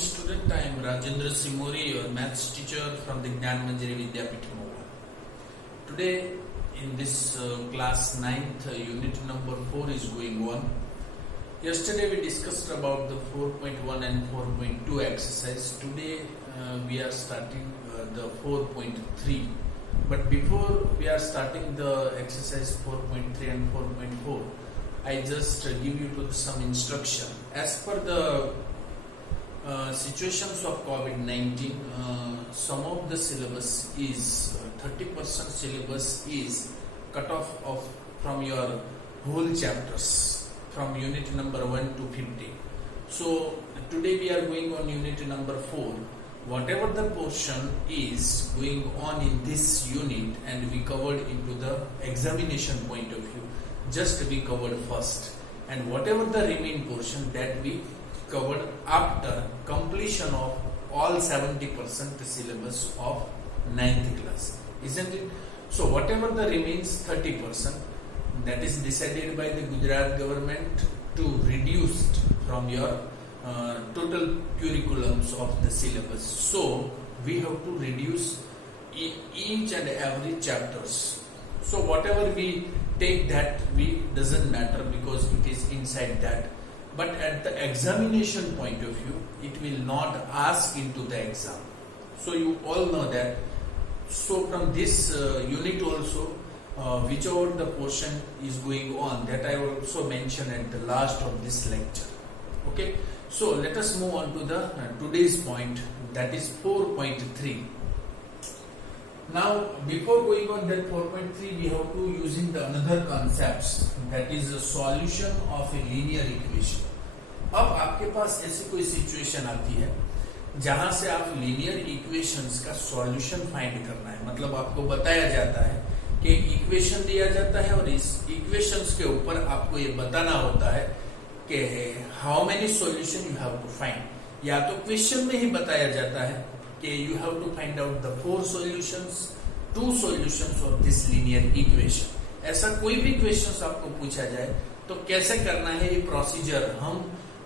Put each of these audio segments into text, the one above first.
student. I am Rajendra Simori, your maths teacher from the Gnan Manjari Vidyapeeth Mova. Today in this class 9th unit number 4 is going on. Yesterday we discussed about the 4.1 and 4.2 exercise. Today we are starting the 4.3. But before we are starting the exercise 4.3 and 4.4, I just give you some instruction. As per the situations of COVID-19, some of the syllabus is 30% syllabus is cut off from your whole chapters from unit number 1 to 50. So today we are going on unit number 4. Whatever the portion is going on in this unit and we covered into the examination point of view, just we covered first, and whatever the remaining portion that we covered after completion of all 70% syllabus of 9th class, isn't it? So whatever the remains 30%, that is decided by the Gujarat government to reduce from your total curriculums of the syllabus. So we have to reduce each and every chapters. So whatever we take that doesn't matter because it is inside that. But at the examination point of view, it will not ask into the exam. So you all know that. So from this unit also, whichever the portion is going on, that I will also mention at the last of this lecture. Okay. So let us move on to the today's point, that is 4.3. Now before going on that 4.3, we have to using the another concepts, that is a solution of a linear equation. अब आपके पास ऐसी कोई situation आती है जहां से आप linear equations का सॉल्यूशन फाइंड करना है, मतलब आपको बताया जाता है कि इक्वेशन दिया जाता है और इस इक्वेशंस के ऊपर आपको ये बताना होता है कि how many solution you have to find, या तो क्वेश्चन में ही बताया जाता है कि you have to find out the 4 solutions, 2 solutions of this linear equation. ऐसा कोई भी क्वेश्चन आपको पूछा जाए तो कैसे करना है ये प्रोसीजर हम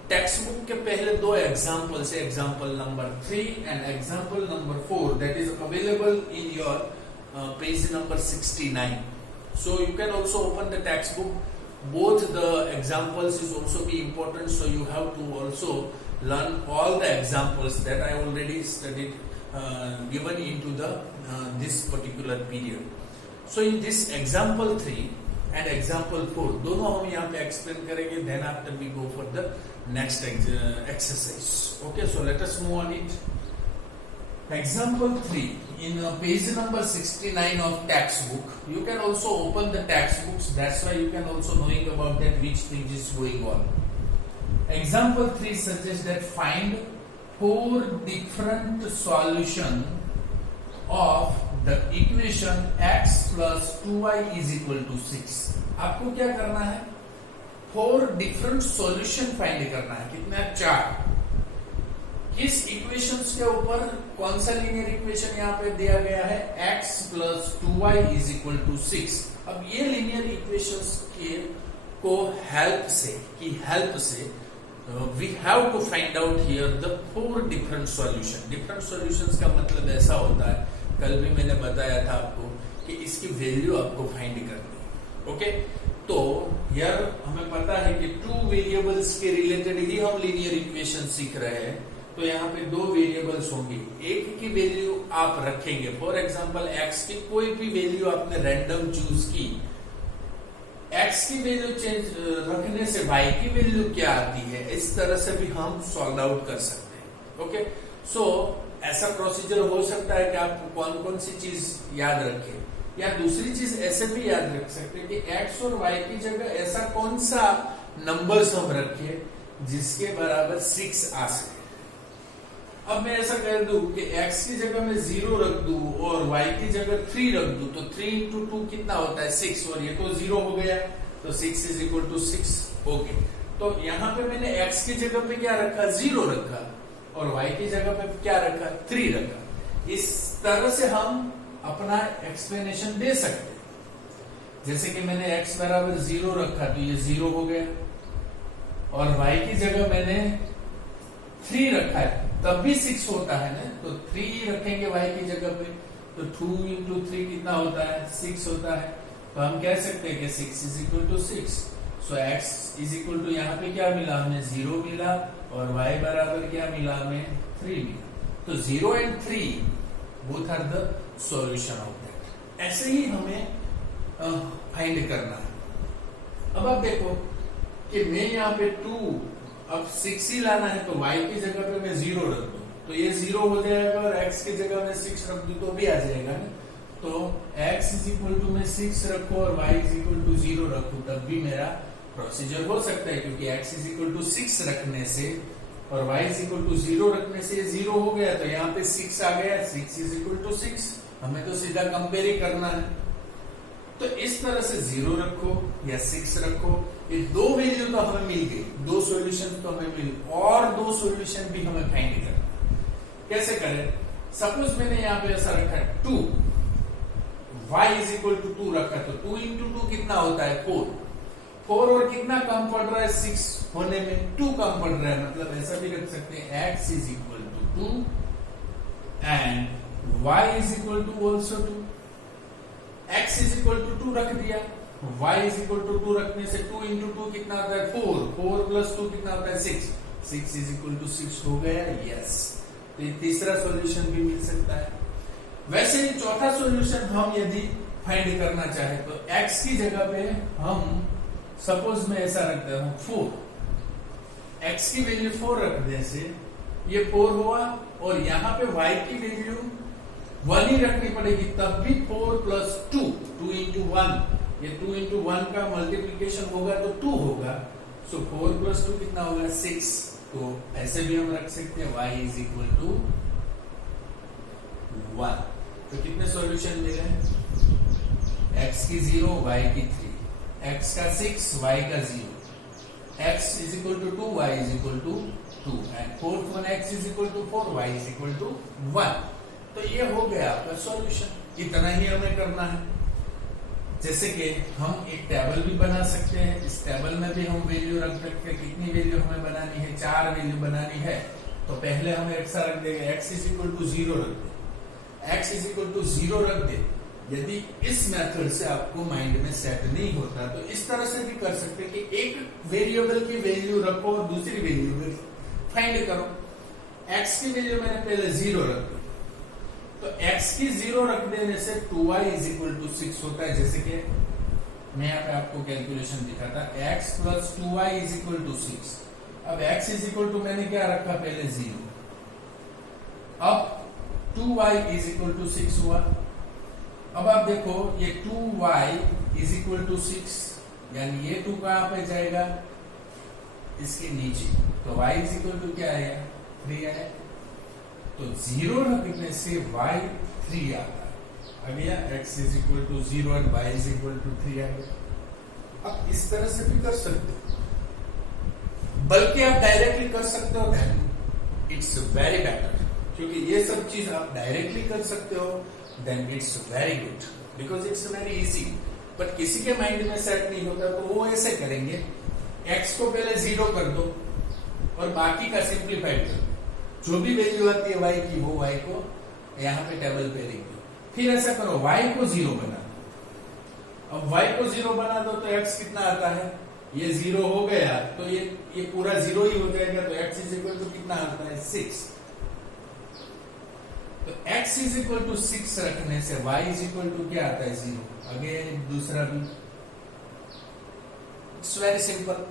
टेक्स्ट बुक के पहले 2 एग्जाम्पल से, example number 3 and example number 4, that is available in your page number 69. So you can also open the textbook. Both the examples is also be important, so you have to also learn all the examples that I already studied, given into the this particular period. So in this example 3 and example 4, दोनों हम यहाँ पे explain करेंगे. Then after we go for the next exercise. Okay, so let us move on it. Example 3 in page number 69 of textbook. You can also open the textbooks. That's why you can also knowing about that which thing is going on. Example 3 suggests that find 4 different solution of the equation x plus 2y is equal to 6. आपको क्या करना है? 4 different solution find करना है. कितना? 4. किस equations के ऊपर? कौन सा लीनियर इक्वेशन यहाँ पे दिया गया है? x plus 2y is equal to 6. अब ये लीनियर इक्वेशंस को हेल्प से we have to find out here the 4 different solution. Different solutions का मतलब ऐसा होता है, कल भी मैंने बताया था आपको कि इसकी वैल्यू आपको फाइंड करनी है. ओके, तो यार हमें पता है कि 2 वेरिएबल्स के रिलेटेड ही हम लीनियर इक्वेशन सीख रहे हैं. तो यहाँ पे 2 वेरिएबल्स होंगे, एक की वैल्यू आप रखेंगे. फॉर एग्जांपल x की कोई भी वैल्यू आपने रैंडम चूज की, x की वैल्यू चेंज रखने से y की वैल्यू क्या आती है, इस तरह से भी हम सॉल्व आउट कर सकते हैं. ओके, सो ऐसा प्रोसीजर हो सकता है कि आप कौन कौन सी चीज याद रखें, या दूसरी चीज ऐसे भी याद रख सकते हैं कि x और y की जगह ऐसा कौन सा नंबर्स हम रखें जिसके बराबर 6 आ सके. अब मैं ऐसा कह दूं कि x की जगह मैं 0 रख दूं और y की जगह 3 रख दूं, तो 3 into 2 कितना होता है? 6, और ये तो 0 हो गया, तो 6 is equal to 6. ओके, तो यहाँ पे मैंने x की जगह पे क्या रखा? 0 रखा, और y की जगह पे क्या रखा? 3 रखा. इस तरह से हम अपना एक्सप्लेनेशन दे सकते हैं. जैसे कि मैंने x बराबर 0 रखा तो ये 0 हो गया, और y की जगह मैंने 3 रखा है तब भी 6 होता है ना, तो 3 रखेंगे y की जगह पे, तो 2 इंटू 3 कितना होता है, 6 होता है। तो हम कह सकते हैं कि 6 is equal to 6। So x is equal to यहाँ पे क्या मिला हमें, 0 मिला, और y बराबर क्या मिला हमें, 3 मिला। तो 0 and 3 both are the solution of that. ऐसे ही हमें फाइंड करना है। अब आप देखो कि मैं यहाँ पे 2, अब 6 ही लाना है, तो y की जगह पे मैं 0 रख दूं तो ये 0 हो जाएगा, और x की जगह में 6 रख दूं तो भी आ जाएगा ना। तो x इज इक्वल टू मैं 6 रखूं और y इज इक्वल टू 0 रखूं, तब भी मेरा प्रोसीजर हो सकता है, क्योंकि x इज इक्वल टू 6 रखने से और y इज इक्वल टू 0 रखने से 0 हो गया, तो यहाँ पे 6 आ गया, 6 इज इक्वल टू 6। हमें तो सीधा कंपेयर ही करना है। तो इस तरह से 0 रखो या 6 रखो, ये दो वैल्यू तो हमें मिल गई, दो सॉल्यूशन तो हमें मिल, और दो सॉल्यूशन भी हमें फाइंड करना है। कैसे करें? सपोज मैंने यहाँ पे ऐसा रखा है 2, y इज इक्वल टू 2 रखा, तो 2 इंटू 2 कितना होता है, 4 और कितना कम पड़ रहा है, 6 होने में 2 कम पड़ रहा है, मतलब ऐसा भी रख सकते हैं x is equal to 2 and y is equal to also 2। x is equal to 2 रख दिया, y इज इक्वल टू 2 रखने से 2 इंटू 2 कितना आता है, 4 प्लस 2 कितना आता है, 6 इज इक्वल टू 6 हो गया, यस। तो ये तीसरा सॉल्यूशन भी मिल सकता है। वैसे ही चौथा सॉल्यूशन हम यदि फाइंड करना चाहे तो x की जगह पे हम सपोज मैं ऐसा रखता हूं 4, x की वैल्यू 4 रखने से ये 4 हुआ, और यहाँ पे y की वैल्यू 1 ही रखनी पड़ेगी, तब भी 4 प्लस 2 इंटू 1, ये 2 इंटू 1 का मल्टीप्लीकेशन होगा तो 2 होगा। सो 4 प्लस 2 कितना होगा, 6। तो ऐसे भी हम रख सकते हैं y इज इक्वल टू 1। तो कितने सॉल्यूशन मिले, x की 0, y की 3, x का 6, y का 0, x is equal to 2, y is equal to 2 and fourth one x is equal to 4, y is equal to 1। तो ये हो गया आपका सॉल्यूशन। इतना ही हमें करना है। जैसे कि हम एक टेबल भी बना सकते हैं, इस टेबल में भी हम वैल्यू रख सकते हैं। कितनी वैल्यू हमें बनानी है, 4 वैल्यू बनानी है। तो पहले हम ऐसा रख देंगे, x इज इक्वल टू 0 रख दे, x इज इक्वल टू 0 रख दे। यदि इस मेथड से आपको माइंड में सेट नहीं होता तो इस तरह से भी कर सकते कि एक वेरिएबल की वैल्यू रखो और दूसरी वैल्यू फाइंड करो। x की वैल्यू मैंने पहले 0 रख दी, तो x की 0 रख देने से 2y इज इक्वल टू 6 होता है। जैसे कि मैं यहाँ पे आपको कैलकुलेशन दिखाता, x plus 2y is equal to 6। अब x इज इक्वल टू मैंने क्या रखा, पहले 0, अब 2y इज इक्वल टू 6 हुआ। अब आप देखो ये 2y इज इक्वल टू 6, यानी ये 2 कहां पे जाएगा, इसके नीचे, तो y इज इक्वल टू क्या आएगा, 3 आया। तो 0 रखने से y 3 आता है। अब यह x is equal to 0 and y is equal to 3 आ गया। अब इस तरह से भी कर सकते हो, बल्कि आप डायरेक्टली कर सकते हो, देन इट्स वेरी बेटर। क्योंकि ये सब चीज आप डायरेक्टली कर सकते हो, then it's very good, because it's very easy. But किसी के माइंड में सेट नहीं होता तो वो ऐसे करेंगे, x को पहले 0 कर दो और बाकी का सिंप्लीफाइड कर दो, जो भी वैल्यू आती है y की वो y को यहाँ पे टेबल पे लिख दो। फिर ऐसा करो, y को 0 बना दो। अब y को 0 बना दो तो x कितना आता है, ये 0 हो गया, तो ये पूरा 0 ही हो जाएगा। तो x इज इक्वल टू कितना आता है, 6। तो x इज इक्वल टू 6 रखने से y इज इक्वल टू क्या आता है, 0। अगेन दूसरा भी, it's very simple.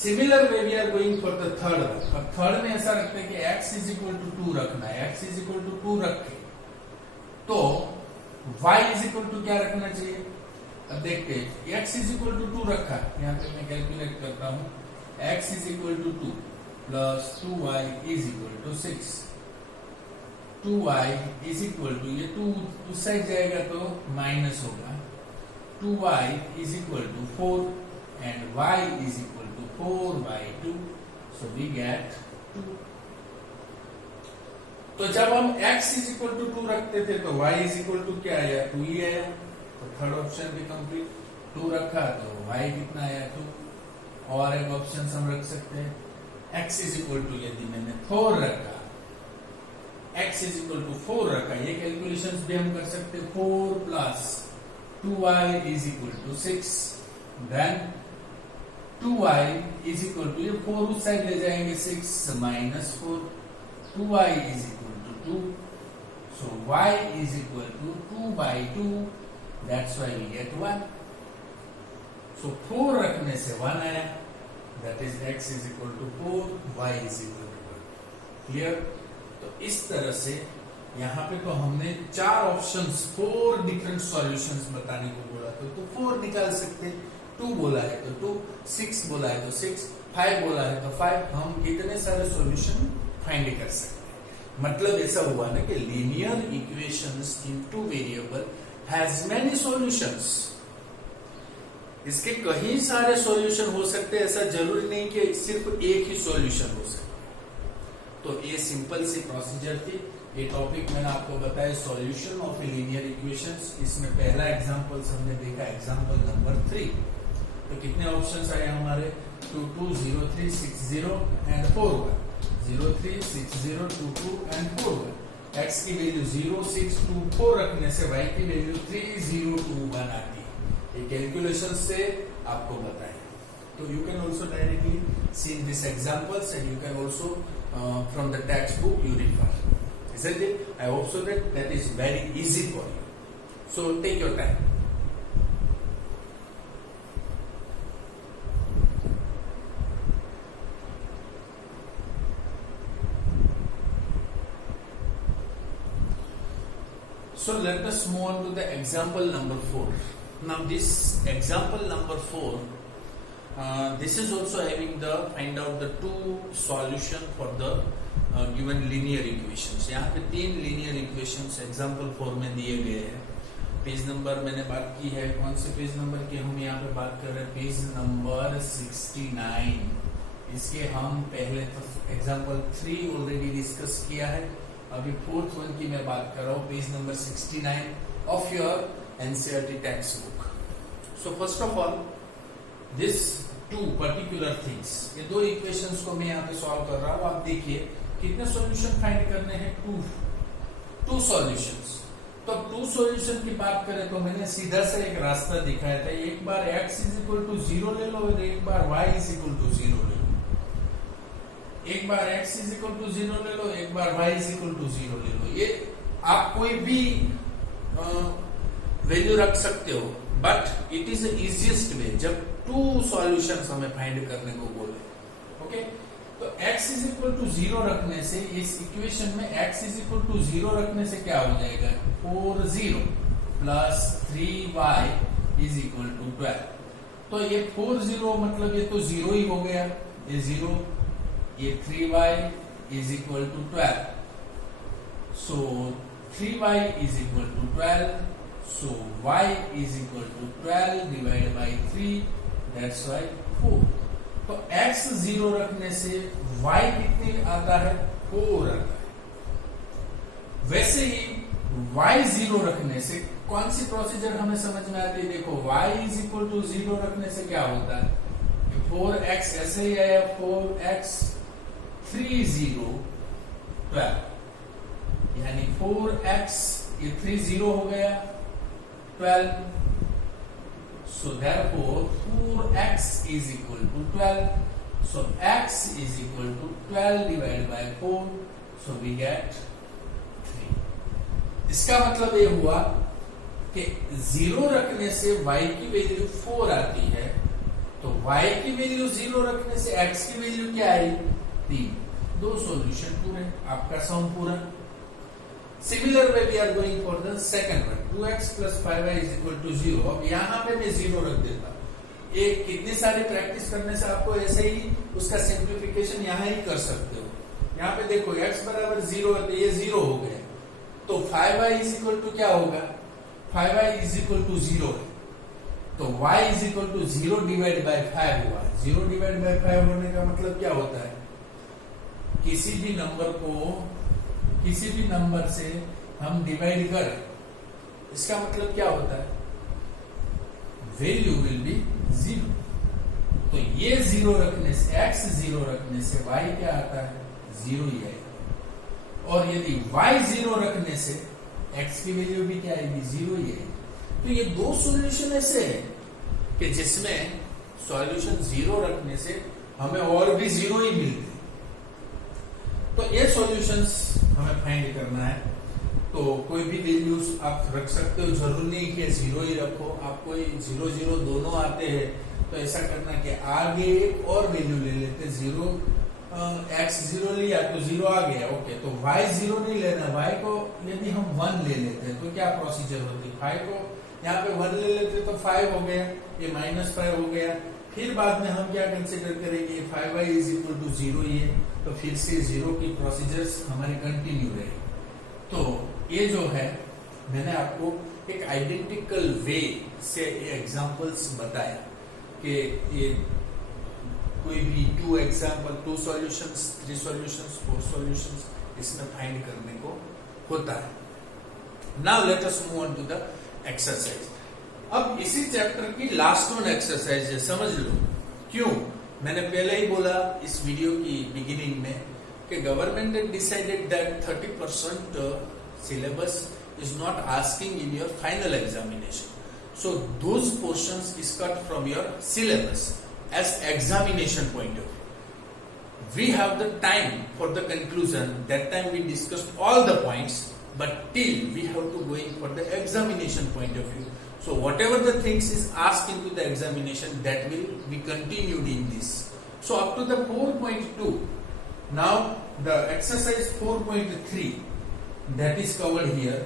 Similar way we are going for the third. अब थर्ड में ऐसा रखते हैं कि x इज इक्वल टू 2 रखना है। x इज इक्वल टू 2 रख के तो y इज इक्वल टू क्या रखना चाहिए। अब देखते हैं, x इज इक्वल टू 2 रखा, यहाँ पे मैं कैलकुलेट करता हूँ, x is equal to 2 plus 2y is equal to 6। 2y is equal to, ये 2 उस साइड जाएगा तो माइनस होगा, 2y is equal to 4 and y is equal to 4/2, so we get 2। तो जब हम x इज इक्वल टू 2 रखते थे तो y इज इक्वल टू क्या आया, 2 ही आया। तो थर्ड ऑप्शन भी कंप्लीट, 2 रखा तो y कितना आया, 2। और एक ऑप्शन हम रख सकते हैं, x इज इक्वल टू, यदि मैंने 4 रखा x इज इक्वल टू 4 रखा, ये कैलकुलेशंस भी हम कर सकते हैं। 4 plus 2y is equal to 6, then 2y is equal to, ये 4 उस साइड ले जाएंगे, 6 minus 4, 2y is equal to 2, so y is equal to 2 by 2, that's why we get 1. So 4 रखने से 1 आया, that is x is equal to 4, y is equal to 1. Clear? तो इस तरह से यहाँ पे तो हमने 4 ऑप्शंस, 4 डिफरेंट सॉल्यूशंस बताने को बोला, तो 4 निकाल सकते, 2 बोला है तो 2, 6 बोला है तो 6, 5 बोला है तो 5, हम इतने सारे सॉल्यूशन फाइंड कर सकते हैं। मतलब ऐसा हुआ ना कि linear equations in two variable has many solutions, इसके कई सारे सॉल्यूशन हो सकते हैं, ऐसा जरूरी नहीं कि सिर्फ एक ही सॉल्यूशन हो सकता। तो ये सिंपल सी प्रोसीजर थी, ये टॉपिक मैंने आपको बताया सॉल्यूशन ऑफ लीनियर इक्वेशंस। इसमें पहला एग्जांपल्स हमने देखा, एग्जांपल नंबर 3। तो कितने ऑप्शंस आए हमारे, 2 2 0 3 6 0 एंड 4 1, 0 3 6 0 2 2 एंड 4 1। x की वैल्यू 0 6 2 4 रखने से y की वैल्यू 3 0 2 1 आती है। ये कैलकुलेशन से आपको बताएं। तो you can also directly see this examples and you can also from the text book you refer, isn't it? I hope so that is very easy for you. So take your time. So let us move on to the example number 4. Now this example number 4, this is also having the find out the two solution for the given linear equations. यहाँ पे 3 linear equations example 4 में दिए गए हैं। Page number मैंने बात की है, कौन से पेज नंबर की हम यहाँ पे बात कर रहे हैं, पेज नंबर 69। इसके हम पहले तो एग्जाम्पल 3 ऑलरेडी डिस्कस किया है, अभी 4th वन की मैं बात कर रहा हूँ, page number 69 of your NCERT text book. So first of all this 2 particular things, ये 2 इक्वेशंस को मैं यहाँ पे सॉल्व कर रहा हूँ। आप देखिए कितने सॉल्यूशन फाइंड करने हैं, 2 सॉल्यूशंस। तो अब 2 सॉल्यूशन की बात करें तो मैंने सीधा सा एक रास्ता दिखाया था, एक बार x इज इक्वल टू 0 ले लो और एक बार y इज इक्वल टू 0 ले लो। एक बार x इज इक्वल टू 0 ले लो, एक बार y इज इक्वल टू 0 ले लो। ये आप कोई भी वैल्यू रख सकते हो, but it is the easiest way जब 2 सॉल्यूशंस हमें फाइंड करने को बोले। ओके, तो x इज इक्वल टू 0 रखने से इस इक्वेशन में x इज इक्वल टू 0 रखने से क्या हो जाएगा, 4 0 plus 3y is equal to 12। तो ये 4 0 मतलब ये तो 0 ही हो गया, ये 0, ये 3y is equal to 12। So 3y is equal to 12, so y is equal to 12 divide by 3, that's why 4। तो x 0 रखने से y कितने आता है, 4 आता है। वैसे ही y 0 रखने से कौन सी प्रोसीजर हमें समझ में आती है, देखो y इज इक्वल टू 0 रखने से क्या होता है, 4x ऐसे ही आया, 4x 3 0 12, यानी 4x ये 3 0 हो गया 12। So therefore 4x is equal to 12. So x is equal to 12 divided by 4. So we get 3. इसका मतलब ये हुआ कि 0 रखने से y की वैल्यू 4 आती है, तो y की वैल्यू 0 रखने से x की वैल्यू क्या आई, 3। 2 सॉल्यूशन पूरे, आपका सम पूरा। Similar way we are going for the second one, 2x plus 5y is equal to 0। अब यहाँ पे मैं 0 रख देता हूँ। एक कितनी सारी प्रैक्टिस करने से आपको ऐसे ही उसका सिंप्लीफिकेशन यहाँ ही कर सकते हो। यहाँ पे देखो x बराबर 0 है तो ये 0 हो गया, तो 5y इज इक्वल टू क्या होगा, 5y इज इक्वल टू 0 है, तो y is equal to 0 divide by 5 हुआ। 0 डिवाइड बाई 5 होने का मतलब क्या होता है, किसी भी नंबर से हम डिवाइड करें, इसका मतलब क्या होता है, वैल्यू विल बी 0। तो ये 0 रखने से, x 0 रखने से y क्या आता है, 0 ही आएगा। और यदि y 0 रखने से x की वैल्यू भी क्या आएगी, 0 ही है। तो ये दो सॉल्यूशन ऐसे है कि जिसमें सॉल्यूशन 0 रखने से हमें और भी 0 ही मिलते। तो ये सॉल्यूशंस हमें फाइंड करना है। तो कोई भी वैल्यूज आप रख सकते हो, जरूर नहीं कि 0 ही रखो। आप कोई 0 0 दोनों आते हैं तो ऐसा करना कि आगे एक और वैल्यू ले लेते। 0 x 0 लिया तो 0 आ गया, ओके। तो y 0 नहीं लेना, y को यदि हम 1 ले लेते तो क्या प्रोसीजर होती, 5 को यहाँ पे 1 ले लेते तो 5 हो गया, ये -5 हो गया। फिर बाद में हम क्या कंसीडर करेंगे, 5y इज इक्वल टू 0 ही है, तो फिर से 0 की प्रोसीजर्स हमारे कंटिन्यू रहे। तो ये जो है मैंने आपको एक आइडेंटिकल वे से एग्जांपल्स बताया कि ये कोई भी 2 सॉल्यूशंस, 3 सॉल्यूशंस, 4 सॉल्यूशंस इसमें फाइंड करने को होता है। Now let us move on to the exercise. अब इसी चैप्टर की लास्ट वन एक्सरसाइज है, समझ लो क्यों। मैंने पहले ही बोला इस वीडियो की बिगिनिंग में कि गवर्नमेंट ने decided that 30% syllabus is not asking in your final examination. So those portions is cut from your syllabus as examination point of view. We have the time for the conclusion. That time we discussed all the points, but till we have to go in for the examination point of view. So whatever the things is asked into the examination, that will be continued in this. So up to the 4.2. Now the exercise 4.3 that is covered here.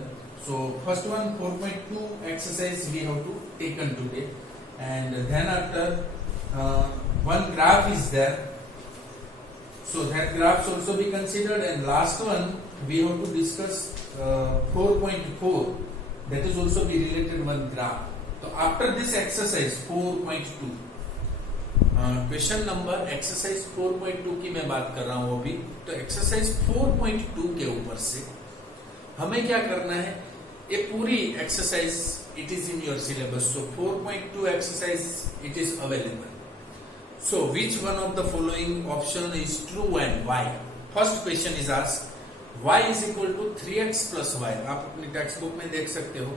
So first one 4.2 exercise we have to taken today, and then after one graph is there, so that graphs also be considered, and last one we have to discuss 4.4 that is also be related one graph. So after this exercise 4.2 question number exercise 4.2 की मैं बात कर रहा हूं अभी। तो exercise 4.2 के ऊपर से हमें क्या करना है, ये पूरी exercise it is in your syllabus. So 4.2 exercise it is available. So which one of the following option is true and why. First question is asked y is equal to 3x plus y. आप अपनी text book में देख सकते हो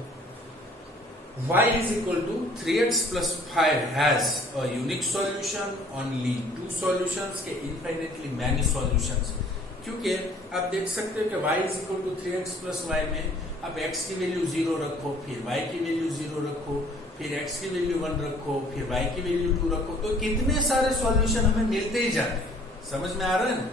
y is equal to 3x plus 5 has a unique solution, only 2 solutions के infinitely many solutions। क्योंकि आप देख सकते हो कि y is equal to 3x plus y में आप x की वैल्यू 0 रखो, फिर y की वैल्यू 0 रखो, फिर x की वैल्यू 1 रखो, फिर y की वैल्यू 2 रखो, तो कितने सारे सॉल्यूशन हमें मिलते ही जाते हैं। समझ में आ रहा है ना।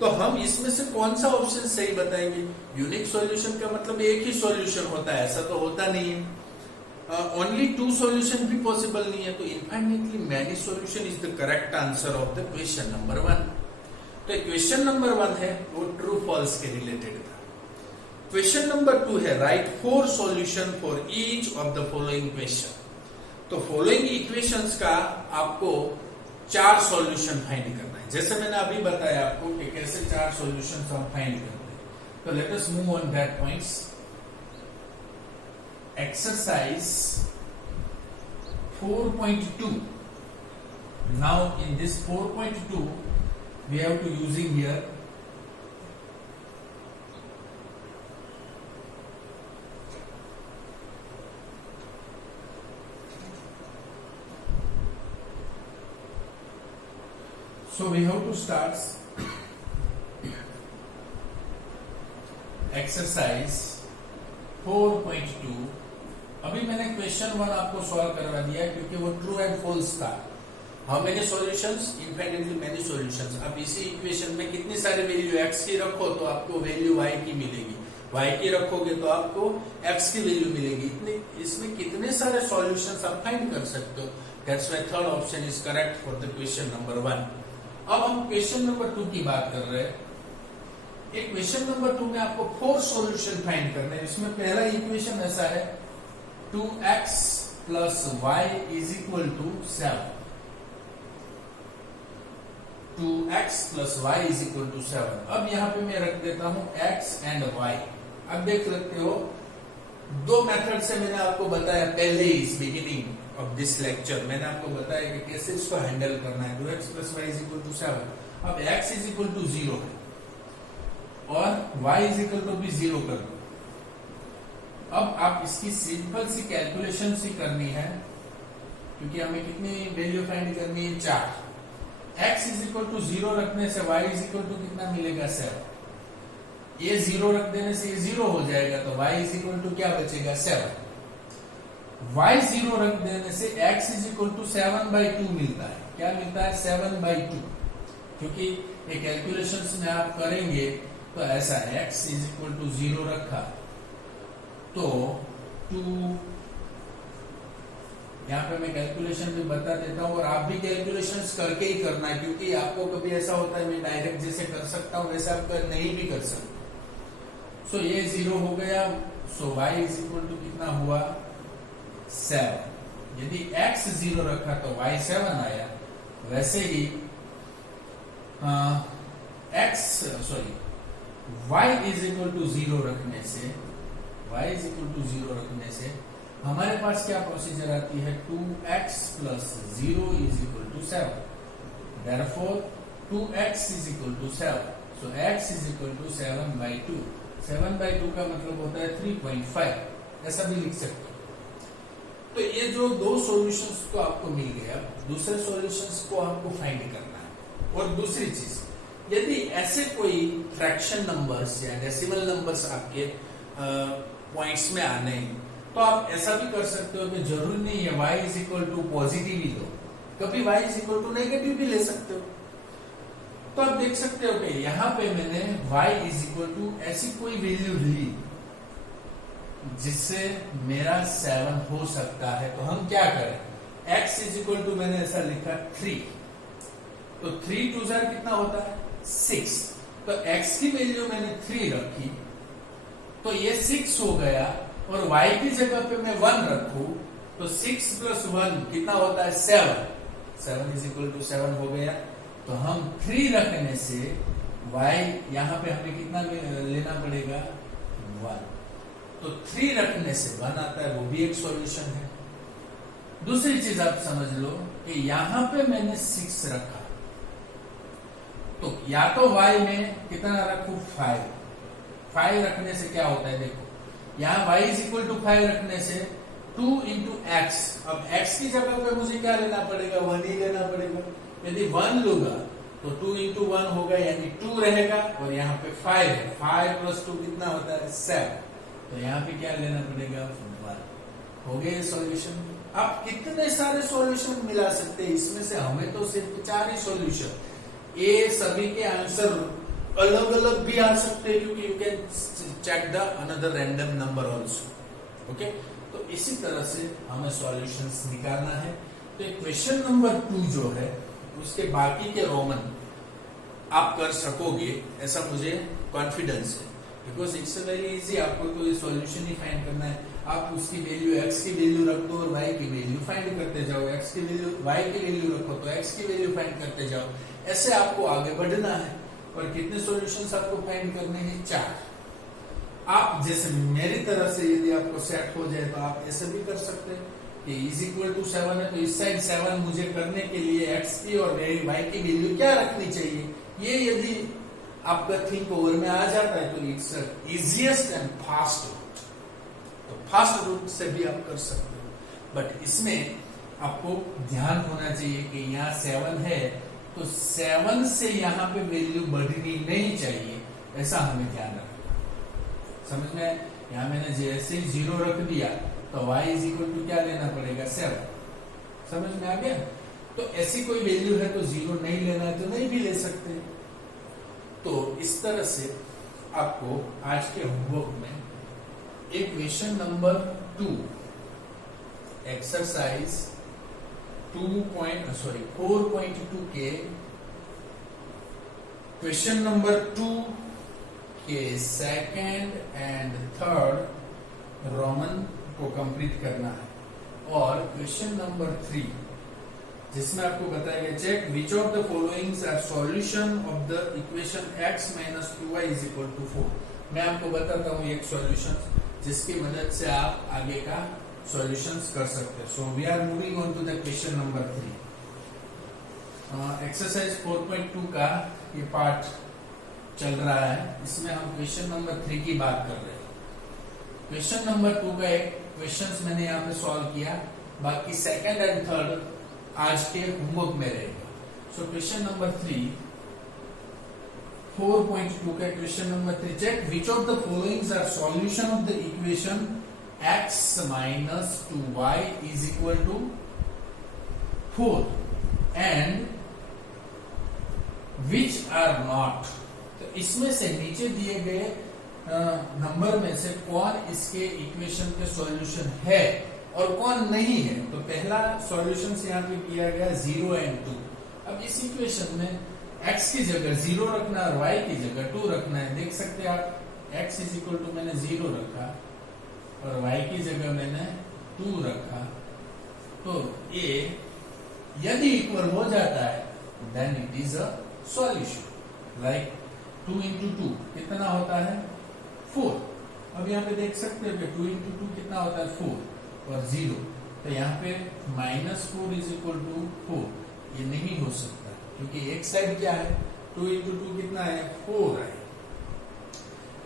तो हम इसमें से कौन सा ऑप्शन सही बताएंगे। यूनिक सॉल्यूशन का मतलब एक ही सॉल्यूशन होता है, ऐसा तो होता नहीं है। ओनली 2 सॉल्यूशन भी पॉसिबल नहीं है। तो infinitely many solution is the correct answer of the question number 1। तो क्वेश्चन नंबर 1 है वो ट्रू फॉल्स के रिलेटेड था। क्वेश्चन नंबर 2 है right 4 solution for each of the following question. तो फॉलोइंग इक्वेशंस का आपको 4 सॉल्यूशन फाइंड करना है। जैसे मैंने अभी बताया आपको कि कैसे 4 सॉल्यूशन हम फाइंड करते हैं। तो late us move on that points. Exercise 4.2. Now in this 4.2 we have to using here so we have to start exercise 4.2। अभी मैंने क्वेश्चन 1 आपको सॉल्व करवा दिया क्योंकि वो ट्रू एंड फॉल्स था। How many solutions, infinitely many solutions. अब इसी इक्वेशन में कितनी सारी वैल्यू x की रखो तो आपको वैल्यू y की मिलेगी, y की रखोगे तो आपको x की वैल्यू मिलेगी। इतने इसमें कितने सारे सॉल्यूशंस आप फाइंड कर सकते हो। That's why third option is correct for the question number 1। अब हम क्वेश्चन नंबर 2 की बात कर रहे हैं। एक क्वेश्चन नंबर 2 में आपको 4 सॉल्यूशन फाइंड करने हैं। इसमें पहला इक्वेशन ऐसा है 2x plus y is equal to 7। 2x plus y is equal to 7। अब यहां पे मैं रख देता हूं x and y। अब देख सकते हो 2 मेथड से मैंने आपको बताया पहले ही इस बिगिनिंग ऑफ दिस लेक्चर। मैंने आपको बताया कि कैसे इसको हैंडल करना है। 2x plus y is equal to 7। अब x is equal to 0 है। और y इज इक्वल टू भी 0 कर दो। अब आप इसकी सिंपल सी कैलकुलेशन सी करनी है, क्योंकि हमें कितनी वैल्यू फाइंड करनी है, 4। x इज इक्वल टू 0 रखने से y इज इक्वल टू कितना मिलेगा, 7। ये 0 रख देने से ये 0 हो जाएगा, तो y इज इक्वल टू क्या बचेगा, 7। y 0 रख देने से x इज इक्वल टू 7/2 मिलता है। क्या मिलता है, 7/2। क्योंकि ये कैलकुलेशंस में आप करेंगे तो ऐसा x इज इक्वल टू 0 रखा तो 2, यहाँ पे मैं कैलकुलेशन भी बता देता हूँ और आप भी कैलकुलेशंस करके ही करना है, क्योंकि आपको कभी ऐसा होता है मैं डायरेक्ट जैसे कर सकता हूँ वैसा आप नहीं भी कर सकते। सो ये 0 हो गया, सो y इज इक्वल टू कितना हुआ, 7। यदि x 0 रखा तो y 7 आया। वैसे ही y इज इक्वल टू 0 रखने से हमारे पास क्या प्रोसीजर आती है, 2x plus 0 is equal to 7। Therefore 2x is equal to 7। So x is equal to 7/2। 7/2 का मतलब होता है 3.5, ऐसा भी लिख सकते हो। तो ये जो दो सॉल्यूशंस तो आपको मिल गया, दूसरे सॉल्यूशंस को आपको फाइंड करना है। और दूसरी चीज, यदि ऐसे कोई फ्रैक्शन नंबर्स या डेसिमल नंबर्स आपके पॉइंट्स में आने हैं, तो आप ऐसा भी कर सकते हो कि जरूरी नहीं है y is equal to positive ही लो, कभी y is equal to negative भी ले सकते हो। तो आप देख सकते हो कि यहाँ पे मैंने y इज इक्वल टू ऐसी कोई वैल्यू ली जिससे मेरा 7 हो सकता है। तो हम क्या करें, x इज इक्वल टू मैंने ऐसा लिखा 3, तो 3 2 जार कितना होता है, 6। तो x की वैल्यू मैंने 3 रखी तो ये 6 हो गया, और y की जगह पे मैं 1 रखूं तो 6 प्लस 1 कितना होता है, 7। 7 इज इक्वल टू 7 हो गया। तो हम 3 रखने से y यहाँ पे हमें कितना लेना पड़ेगा, 1। तो 3 रखने से 1 आता है, वो भी एक सॉल्यूशन है। दूसरी चीज आप समझ लो कि यहां पे मैंने 6 रखा, तो या तो y में कितना रखूं, 5 रखने से क्या होता है, देखो यहाँ y इज इक्वल टू 5 रखने से 2 इंटू एक्स। अब x की जगह पे मुझे क्या लेना पड़ेगा, 1 ही लेना पड़ेगा। यदि 1 लूंगा तो 2 इंटू 1 होगा, यानी 2 रहेगा, और यहाँ पे 5 है, 5 प्लस 2 कितना होता है, 7। तो यहाँ पे क्या लेना पड़ेगा, 1। हो गए सॉल्यूशन। आप कितने सारे सॉल्यूशन मिला सकते हैं, इसमें से हमें तो सिर्फ 4 ही सॉल्यूशन। ये सभी के आंसर अलग अलग भी आ सकते हैं, क्योंकि you can check the another random number also. Okay, तो इसी तरह से हमें सॉल्यूशंस निकालना है। तो क्वेश्चन नंबर 2 जो है उसके बाकी के रोमन आप कर सकोगे, ऐसा मुझे कॉन्फिडेंस है, बिकॉज इट्स वेरी इजी। आपको तो ये सॉल्यूशन ही फाइंड करना है। आप उसकी वैल्यू, x की वैल्यू रख दो और y की वैल्यू फाइंड करते जाओ, x की वैल्यू y की वैल्यू रखो तो x की वैल्यू फाइंड करते जाओ। ऐसे आपको आगे बढ़ना है। और कितने सॉल्यूशंस आपको फाइंड करने हैं, 4। आप जैसे मेरी तरफ से यदि आपको सेट हो जाए तो आप ऐसे भी कर सकते हैं कि इज इक्वल टू 7 है, तो इस साइड 7 मुझे करने के लिए x की और मेरी y की वैल्यू क्या रखनी चाहिए, ये यदि आपका थिंक ओवर में आ जाता है तो it's easiest and fast route. तो फास्ट रूट से भी आप कर सकते हो, बट इसमें आपको ध्यान होना चाहिए कि यहाँ 7 है तो 7 से यहाँ पे वैल्यू बढ़नी नहीं चाहिए, ऐसा हमें ध्यान रखना। समझ में, यहाँ मैंने जैसे ही 0 रख दिया तो y इज इक्वल टू क्या लेना पड़ेगा, 7। समझ में आ गया। तो ऐसी कोई वैल्यू है तो 0 नहीं लेना है तो नहीं भी ले सकते। तो इस तरह से आपको आज के होमवर्क में इक्वेशन नंबर 2 एक्सरसाइज 4.2 के क्वेश्चन नंबर 2 के सेकंड एंड थर्ड रोमन को कंप्लीट करना है। और क्वेश्चन नंबर 3 जिसमें आपको बताया गया, check which of the followings are solution of the equation x minus 2y is equal to 4। मैं आपको बताता हूँ एक सॉल्यूशन जिसकी मदद से आप आगे का सॉल्यूशंस कर सकते हैं। So we are moving on to the question number 3। Exercise 4.2 का ये पार्ट चल रहा है, इसमें हम क्वेश्चन नंबर 3 की बात कर रहे हैं। क्वेश्चन नंबर 2 का एक क्वेश्चन मैंने यहाँ पे सॉल्व किया, बाकी सेकंड एंड थर्ड आज के होमवर्क में रहेगा। सो क्वेश्चन नंबर 3 4.2 का question number 3, check which of the followings are solution of the equation x minus 2y is equal to 4 and which are not। तो इसमें से नीचे दिए गए नंबर में से कौन इसके इक्वेशन के सॉल्यूशन है और कौन नहीं है। तो पहला सॉल्यूशन यहाँ पे किया गया 0 and 2। अब इस इक्वेशन में x की जगह 0 रखना और y की जगह 2 रखना है। देख सकते हैं आप, x इज इक्वल टू मैंने 0 रखा और y की जगह मैंने 2 रखा। तो ये यदि इक्वल हो जाता है then it is a solution. Like 2 into 2 कितना होता है 4। अब यहाँ पे देख सकते हैं 2 into 2 कितना होता है 4 और 0। तो यहाँ पे -4 इज इक्वल टू 4, ये नहीं हो सकता क्योंकि एक साइड क्या है 2 into 2 कितना है 4 है,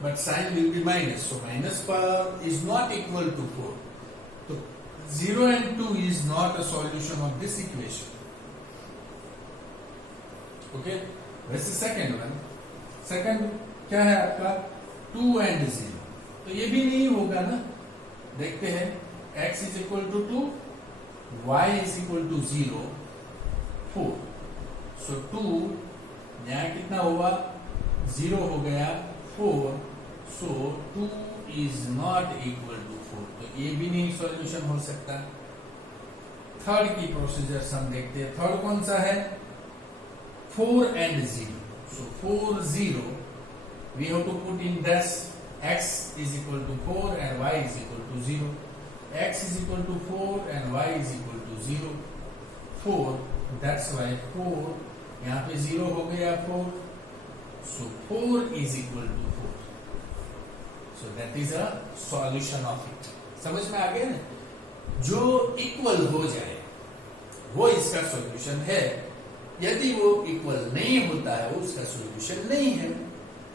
but sign will be minus, so minus power is not equal to 4. So 0 and 2 is not a solution of this equation. Okay, where's the second one? Second क्या है आपका 2 and 0, तो ये भी नहीं होगा ना। देखते हैं x is equal to 2, y is equal to 0, 4. So 2 यहाँ कितना हुआ 0 हो गया 4, so 2 is not equal to 4, तो ये भी नहीं सॉल्यूशन हो सकता। थर्ड की प्रोसीजर हम देखते हैं। थर्ड कौन सा है 4 and 0, so 4 0 we have to put in dash, x is equal to 4 and y is equal to 0, x is equal to 4 and y is equal to 0, 4, that's why 4 यहाँ पे 0 हो गया 4, so 4 is equal to 4, so that is a solution of it। समझ में आ गया ना, जो equal हो जाए वो इसका सॉल्यूशन है, यदि वो इक्वल नहीं होता है वो उसका सॉल्यूशन नहीं है।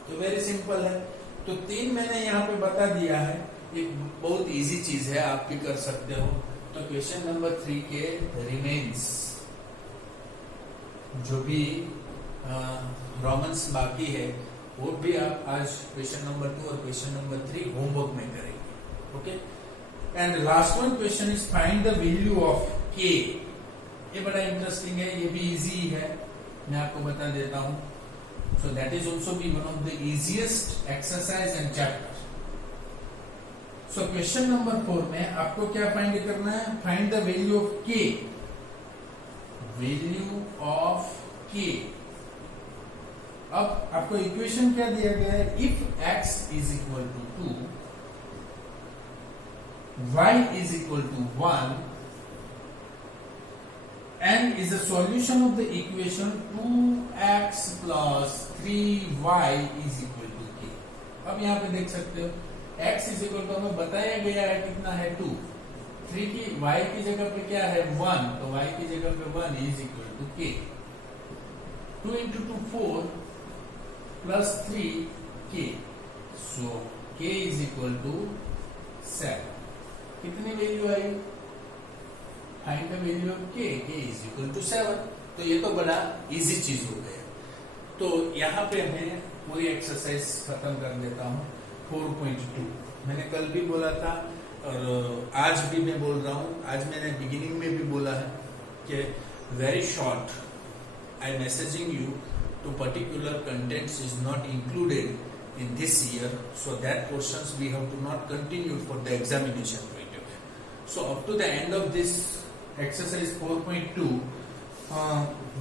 तो वेरी सिंपल है। तो 3 मैंने यहाँ पे बता दिया है, एक बहुत इजी चीज है, आप भी कर सकते हो। तो क्वेश्चन नंबर 3 के रिमेन्स जो भी रोमन्स बाकी है वो भी आप आज क्वेश्चन नंबर 2 और क्वेश्चन नंबर 3 होमवर्क में करेंगे। Okay, and last one question is find the value of k। ये बड़ा इंटरेस्टिंग है, ये भी इजी है, मैं आपको बता देता हूं। So that is also be one of the easiest exercise and chapter. So question number 4 में आपको क्या फाइंड करना है, find the value of k। Value of k। अब आपको इक्वेशन क्या दिया गया है, if x is equal to 2, y is equal to 1 and is the solution of the equation 2x plus 3y is equal to k। अब यहाँ पे देख सकते हो x इज इक्वल टू हमें बताया गया है कितना है 2, 3 की y की जगह पे क्या है 1, तो y की जगह पे 1 is equal to k। 2 into 2 4 plus 3 k, so k is equal to 7। कितनी value I, find the value of k, k is equal to 7। तो ये तो बड़ा इजी चीज हो गया। तो यहाँ पे मैं पूरी एक्सरसाइज खत्म कर देता हूँ। 4.2 मैंने कल भी बोला था और आज भी मैं बोल रहा हूँ, आज मैंने बिगिनिंग में भी बोला है कि very short I messaging you to particular contents is not included in this year, so that portions we have to not continue for the examination point of view. So up to the end of this exercise 4.2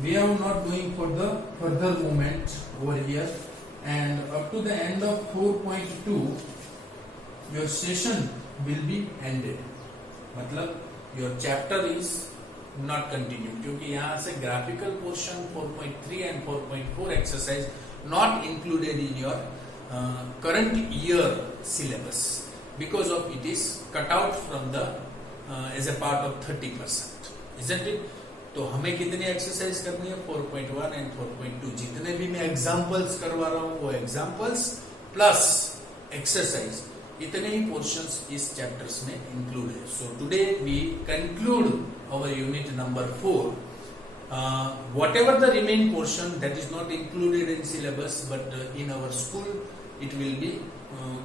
we are not going for the further movement over here, and up to the end of 4.2 your session will be ended, मतलब your chapter is not continued, क्योंकि यहाँ से graphical portion 4.3 and 4.4 exercise not included in your current year syllabus because of it is cut out from the as a part of 30%, isn't it? तो हमें कितनी exercise करनी है 4.1 and 4.2 जितने भी मैं एग्जांपल्स करवा रहा हूं वो एग्जांपल्स प्लस एक्सरसाइज इतने ही पोर्शंस इस चैप्टर्स में इंक्लूड है. So today we conclude our unit number 4. Whatever the remaining portion that is not included in syllabus but in our school it will be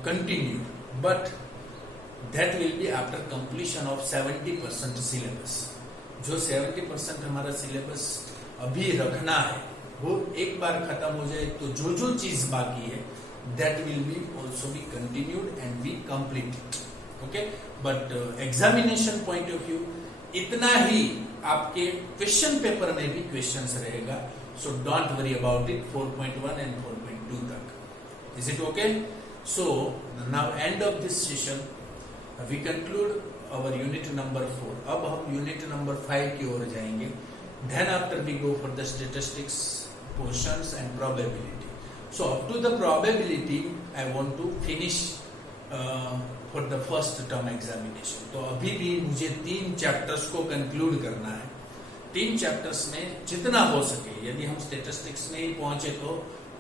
continued, but that will be after completion of 70% syllabus. जो 70% हमारा syllabus अभी रखना है वो एक बार खत्म हो जाए तो जो जो चीज बाकी है that will be also be continued and be completed. Okay, but examination point of view इतना ही आपके क्वेश्चन पेपर में भी क्वेश्चंस रहेगा. So don't worry about it 4.1 and 4.2 तक. Is it okay? So now end of this session we conclude our unit number 4. अब हम unit number 5 की ओर जाएंगे. Then after we go for the statistics portions and probability. So up to the probability I want to finish for the first term examination. तो अभी भी मुझे 3 chapters को कंक्लूड करना है. 3 चैप्टर्स में जितना हो सके, यदि हम स्टैटिस्टिक्स में ही पहुंचे तो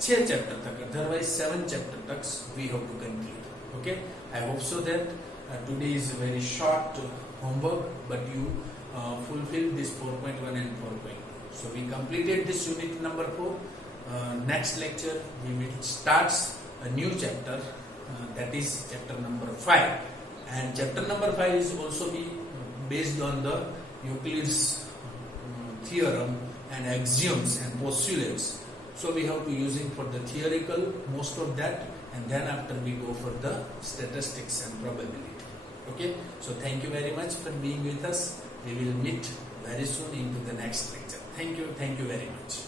6 चैप्टर तक, अदरवाइज 7 चैप्टर तक we have to conclude. Okay, I hope so that today is very short homework but you fulfill this 4.1 and 4.2. So we completed this unit number 4. Next lecture we will start a new chapter. That is chapter number 5, and chapter number 5 is also be based on the Euclid's theorem and axioms and postulates. So we have to using for the theoretical most of that, and then after we go for the statistics and probability. Okay, so thank you very much for being with us. We will meet very soon into the next lecture. Thank you very much.